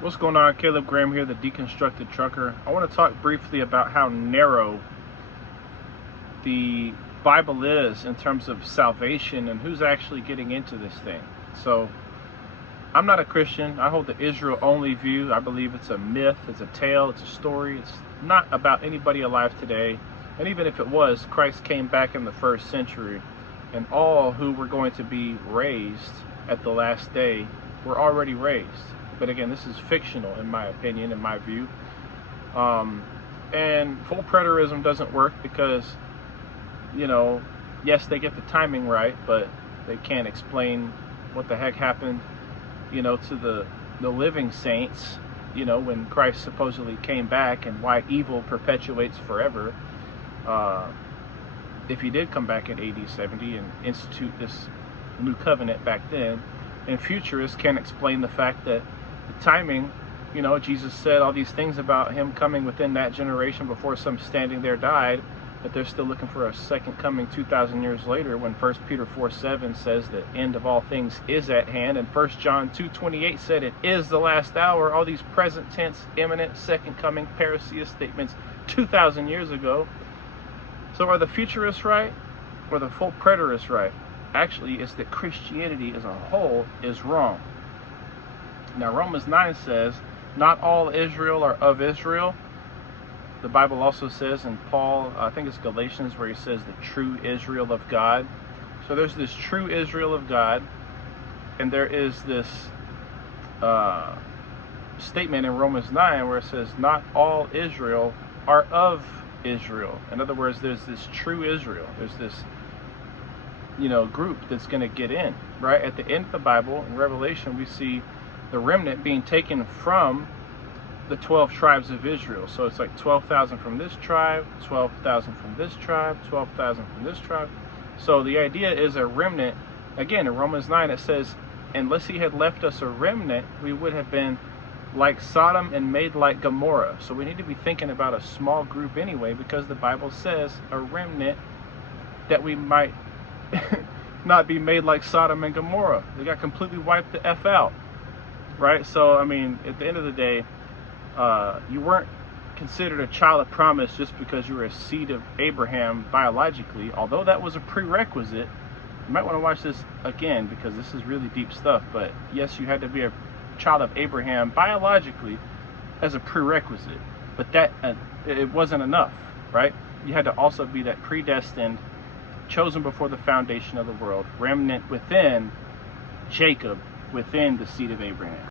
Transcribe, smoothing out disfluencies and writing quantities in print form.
What's going on? Caleb Graham here, the Deconstructed Trucker. I want to talk briefly about how narrow the Bible is in terms of salvation and who's actually getting into this thing. So, I'm not a Christian. I hold the Israel-only view. I believe it's a myth, it's a tale, it's a story. It's not about anybody alive today. And even if it was, Christ came back in the first century, and all who were going to be raised at the last day were already raised. But again, this is fictional in my opinion, in my view. And full preterism doesn't work because, yes, they get the timing right, but they can't explain what the heck happened, to the living saints, when Christ supposedly came back, and why evil perpetuates forever. If he did come back in AD 70 and institute this new covenant back then, and futurists can't explain the fact that the timing, Jesus said all these things about him coming within that generation before some standing there died, but they're still looking for a second coming 2,000 years later, when 1 Peter 4:7 says the end of all things is at hand, and 1 John 2:28 said it is the last hour. All these present tense, imminent, second coming, parousia statements 2,000 years ago. So are the futurists right, or the full preterists right? Actually, it's that Christianity as a whole is wrong. Now, Romans 9 says, not all Israel are of Israel. The Bible also says in Paul, I think it's Galatians, where he says the true Israel of God. So there's this true Israel of God, and there is this statement in Romans 9 where it says, not all Israel are of Israel. In other words, there's this true Israel. There's this group that's going to get in, right? At the end of the Bible, in Revelation, we see the remnant being taken from the 12 tribes of Israel. So it's like 12,000 from this tribe, 12,000 from this tribe, 12,000 from this tribe. So the idea is a remnant. Again, in Romans 9 it says, unless he had left us a remnant, we would have been like Sodom and made like Gomorrah. So we need to be thinking about a small group anyway, because the Bible says a remnant, that we might not be made like Sodom and Gomorrah. They got completely wiped the F out. Right? So, I mean, at the end of the day, you weren't considered a child of promise just because you were a seed of Abraham biologically, although that was a prerequisite. You might want to watch this again, because this is really deep stuff. But yes, you had to be a child of Abraham biologically as a prerequisite. But that it wasn't enough, right? You had to also be that predestined, chosen before the foundation of the world, remnant within Jacob, within the seed of Abraham.